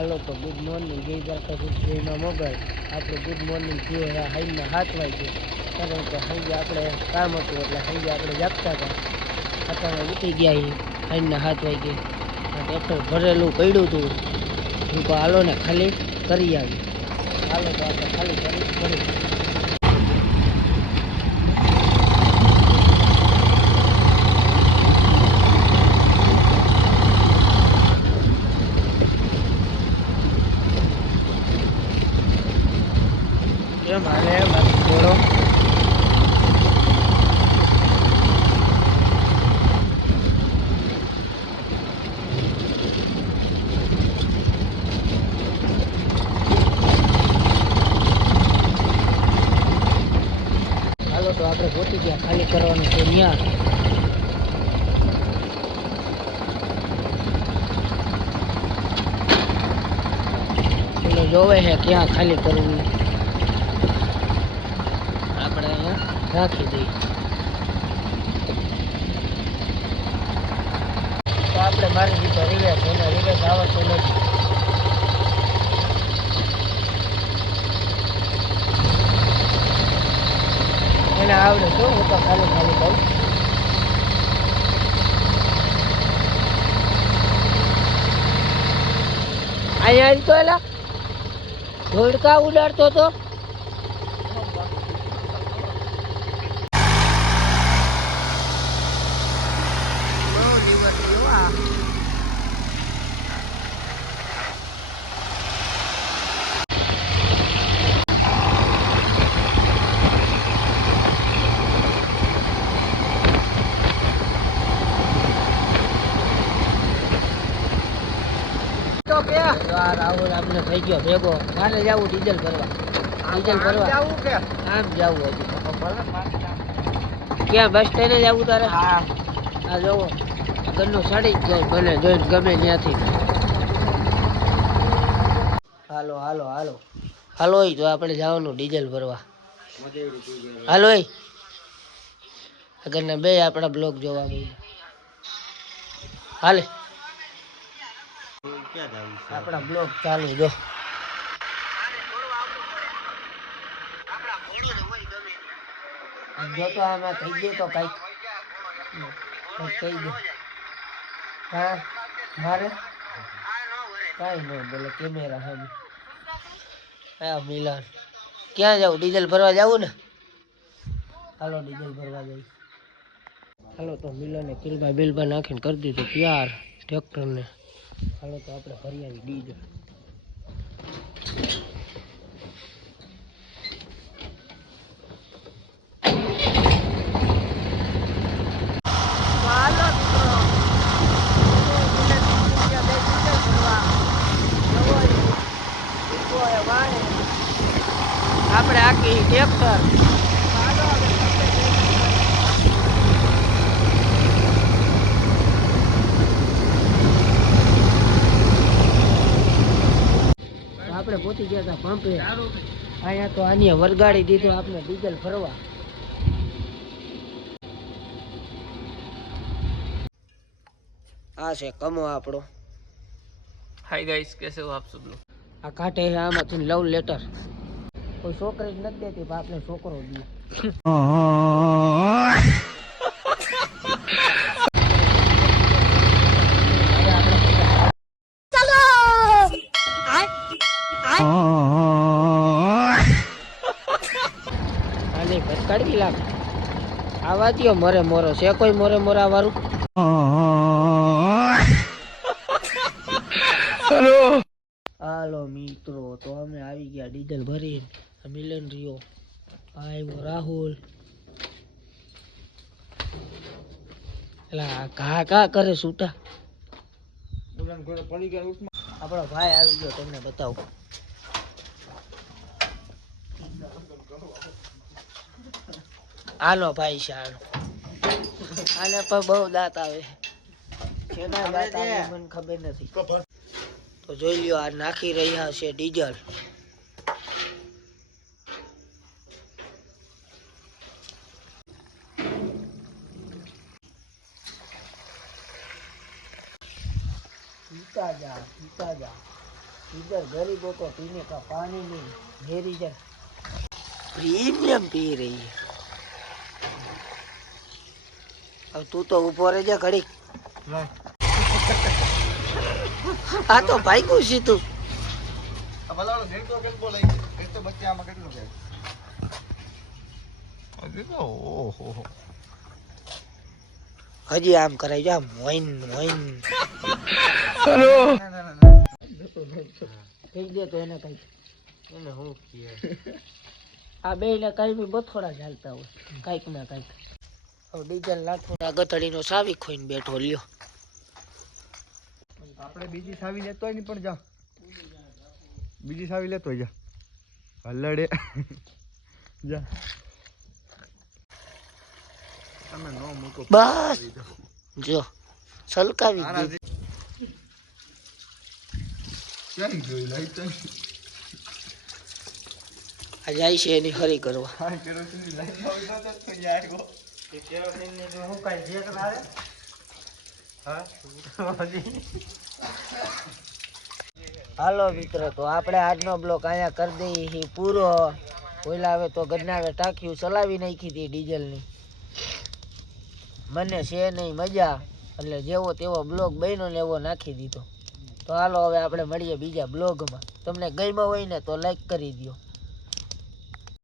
હાલો તો good morning જય દ્વારકાધીશ જય મોગલ આપણે ગુડ મોર્નિંગ થયું હાઈના 7 વાગે કારણ કે સાંજે આપણે કામ હતું એટલે સાંજે આપણે જાગતા હતા અત્યારે ઉઠી ગયા હાઈના 7 વાગે ટ્રેક્ટર ભરેલું પડ્યું હતું હું તો હાલો ને ખાલી કરી આવી હાલો તો આપણે ખાલી કરી મારે બાકી જોડો હાલો તો આપણે પહોંચી ગયા ખાલી કરવાનું છે ત્યાં પેલો જોવે છે ક્યાં ખાલી કરવું આપણે અહીંયા રાખી દઈએ તો આપણે મારી દીધો રિવેશ એને રિવેશ આવડતો નથી એને આવડે શું હું તો ખાલી ખાલી કહું અહીંયા તો એલા ધોળકા ઉડાડતો તો રાહુલ આપણે થઈ ગયો ભેગો મારે જવું ડીઝલ ભરવા આમ જવું હજી ક્યાં બસ સ્ટેન્ડે જવું તારે હા જોવો ઘરનું સડી જ જાય ભલે જોઈને ગમે ત્યાંથી હાલો હાલો હાલો હાલો તો આપણે જવાનું ડીઝલ ભરવા હાલો આગળના બે આપણા બ્લોગ જોવા મળે હાલે આપણા બ્લોગ ચાલુ જો જો તો આમાં થઈ ગયું તો કઈક કહી દો હા મારે કાંઈ ન બોલે કેમેરા હમ હા મિલન ક્યાં જાવ ડીઝલ ભરવા જવું ને હાલો ડીઝલ ભરવા જઈએ હાલો તો મિલને કિલબા બિલબા નાખીને કરી દીધું તૈયાર ટ્રેક્ટરને હાલો તો આપણે ભરી આવી ડીઝલ આપણે આખી ટ્રેક્ટર આપણે પહોંચી ગયા હતા પંપે અહીંયા તો આની વરગાડી દીધું આપણે ડીઝલ ભરવા આ છે કમો આપણો हाय गाइस कैसे हो आप सब लोग આ કાઢે છે આમાંથી લવ લેટર કોઈ છોકરી જ નથી દેતી પણ આપણે છોકરો દઈએ આની ભટકાડવી લાગે આવા દો મોરે મોરો છે કોઈ મોરે મોરા વાળું હાલો મિત્રો તો અમે આવી ગયા ડીઝલ ભરી મિલન રહ્યો આવ્યો રાહુલ એલા ઘા કા કરે છૂટા આપણો ભાઈ આવી ગયો તમને બતાવું હાલો ભાઈ છે હાલો આને પણ બહુ દાંત આવે કેના દાંત આવે મને ખબર નથી તો જોઈ લ્યો આ નાખી રહ્યા છે ડીઝલ પીતા જા इधर गरीबों को पीने का पानी नहीं, मेरी इधर प्रीमियम पी रही है। अब तू तो ऊपर रह जा घड़ी। हाँ तो भाई खुशी तू હજી આમ કરાય જા મોઈન મોઈન કહી દે તો એને કઈ એને હું કહે આ બે ને કઈ બી બથોડા ચાલતા હોય કઈક ના કઈક હવે ડીઝલ નાખું આ ગધડીનો સાવી ખોઈને બેઠો લ્યો આપણે બીજી સાવી લેતો હોય ને પણ જા બીજી સાવી લેતો જા હલડે જા તમે નો મૂકો બસ જો સલકાવી દે ક્યાં ગઈ લાઈટ આ જાય છે એની હરી કરવા હા કેરોસીન લાઈટ આવી તો તો યાર ગો કે કેરોસીન ને હું કાઈ જે કરે હા હાલો મિત્રો તો આપણે આજનો બ્લોક અહીંયા કરી દઈએ પૂરો ઓલા આવે તો ગઢનાવે ટાંક્યું ચલાવી નાખી હતી ડીઝલની મને છે નહીં મજા એટલે જેવો તેવો બ્લોગ બન્યો ને એવો નાખી દીધો તો હાલો હવે આપણે મળીએ બીજા બ્લોગમાં તમને ગમ્યો હોય ને તો લાઈક કરી દો